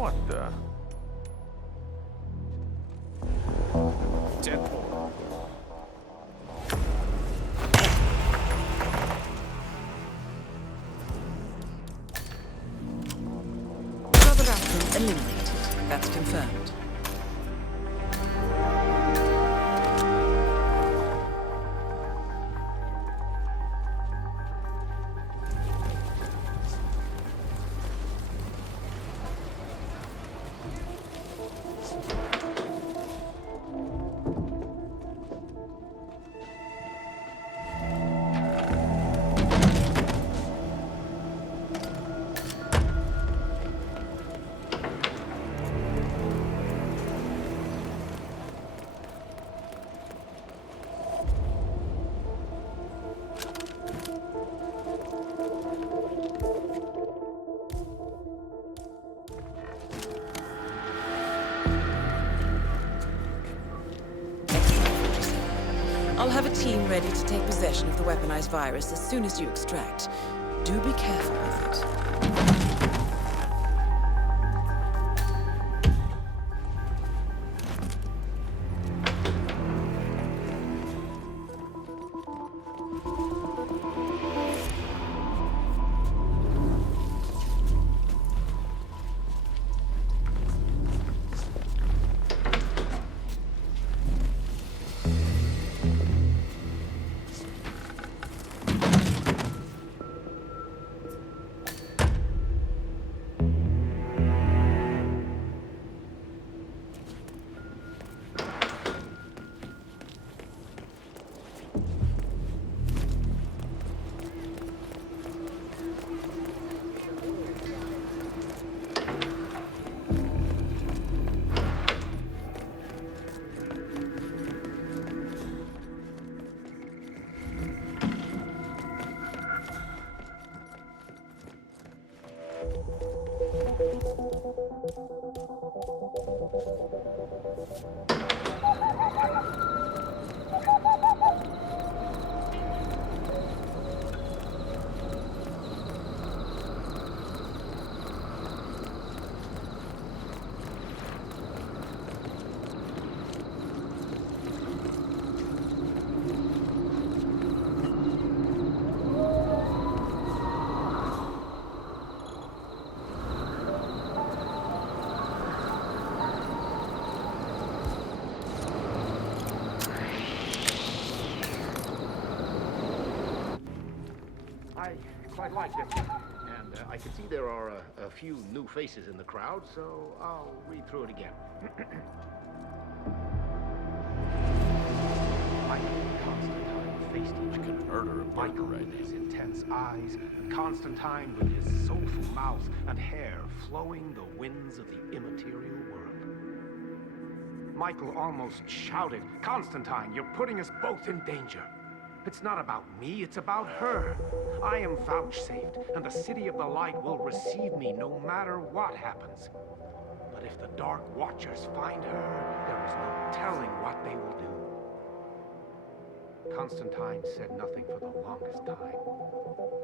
What the? Deadpool. Another bathroom eliminated. That's confirmed. I'll have a team ready to take possession of the weaponized virus as soon as you extract. Do be careful with it. I quite like this one. And I can see there are a few new faces in the crowd, so I'll read through it again. Michael and Constantine faced each other. I can murder a Michael right with now. his intense eyes, and Constantine with his soulful mouth and hair flowing the winds of the immaterial world. Michael almost shouted, "Constantine, you're putting us both in danger. It's not about me, it's about her. I am vouchsafed, and the City of the Light will receive me no matter what happens. But if the Dark Watchers find her, there is no telling what they will do." Constantine said nothing for the longest time.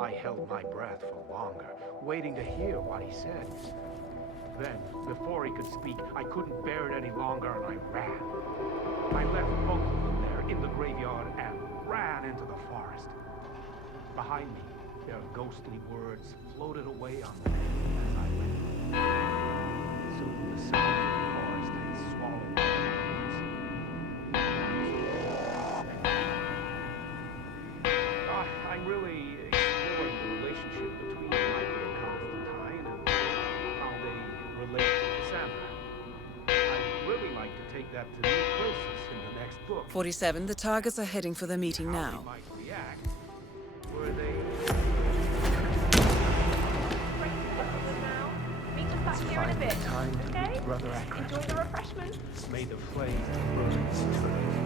I held my breath for longer, waiting to hear what he said. Then, before he could speak, I couldn't bear it any longer and I ran. I left both of them there in the graveyard and ran into the forest. Behind me, their ghostly words floated away on the wind as I went. Soon the sound of the forest had swallowed my ears. I'm really exploring the relationship between Michael and Constantine and how they relate to Cassandra. I'd really like to take that to new places in the next book. 47, the targets are heading for the meeting How now. they might react. Were they... Meet us back here in a bit. Time to Okay? meet Brother Akron. Enjoy the refreshments. May the flames burn eternity.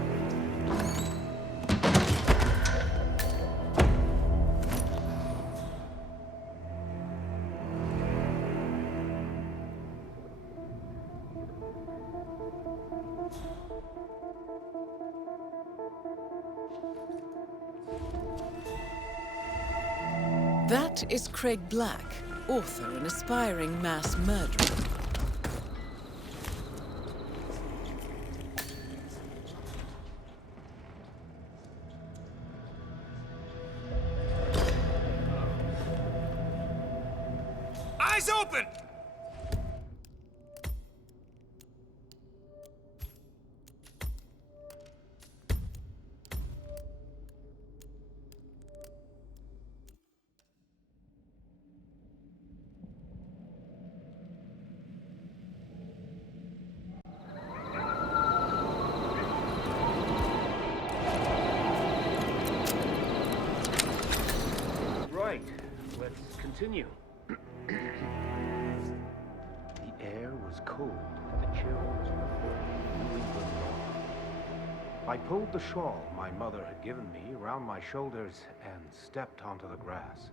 That is Craig Black, author and aspiring mass murderer. open! Right, let's continue. The air was cold, and the chill was before New England dawn. I pulled the shawl my mother had given me around my shoulders and stepped onto the grass.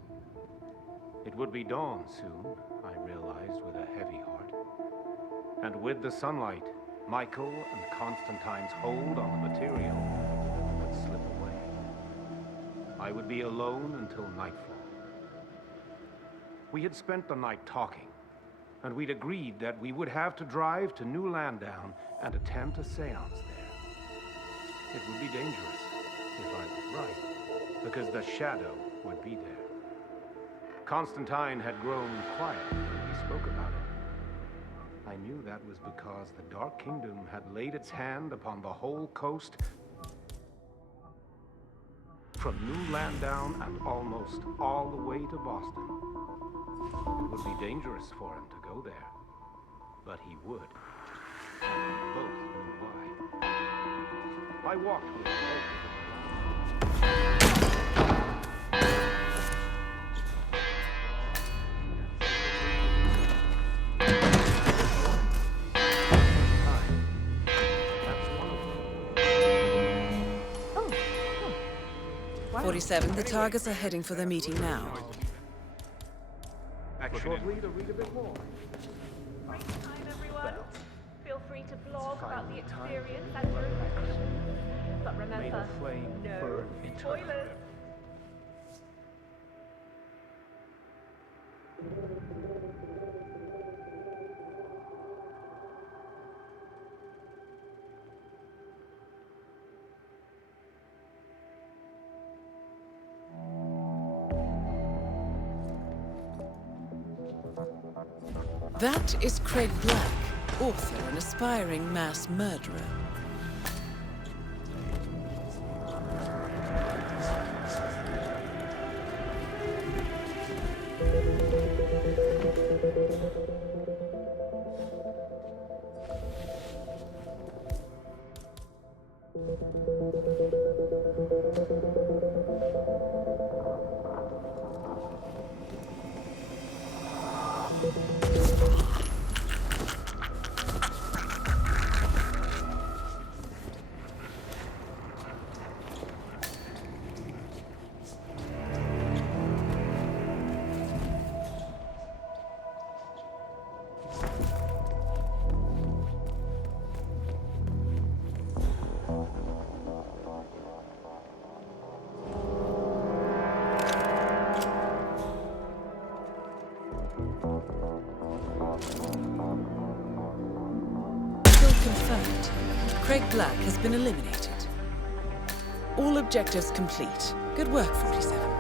It would be dawn soon, I realized with a heavy heart. And with the sunlight, Michael and Constantine's hold on the material would slip away. I would be alone until nightfall. We had spent the night talking, and we'd agreed that we would have to drive to New Landown and attempt a seance there. It would be dangerous, if I was right, because the shadow would be there. Constantine had grown quiet when we spoke about it. I knew that was because the Dark Kingdom had laid its hand upon the whole coast from New Landown and almost all the way to Boston. It would be dangerous for him to go there, but he would. And we both knew why. I walked with him Oh. 47, the targets are heading for the meeting now. back shortly to read a bit more. Break time, everyone. Feel free to blog about the experience at your own risk. But remember, no spoilers. That is Craig Black, author and aspiring mass murderer. Confirmed. Craig Black has been eliminated. All objectives complete. Good work, 47.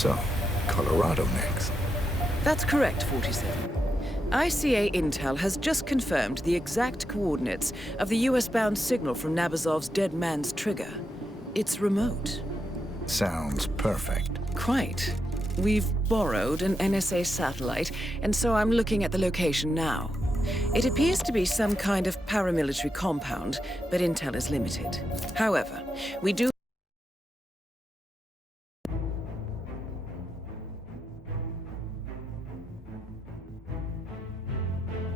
So, Colorado next. That's correct, 47. ICA Intel has just confirmed the exact coordinates of the US-bound signal from Nabazov's dead man's trigger. It's remote. Sounds perfect. Quite. We've borrowed an NSA satellite, and so I'm looking at the location now. It appears to be some kind of paramilitary compound, but intel is limited. However, we do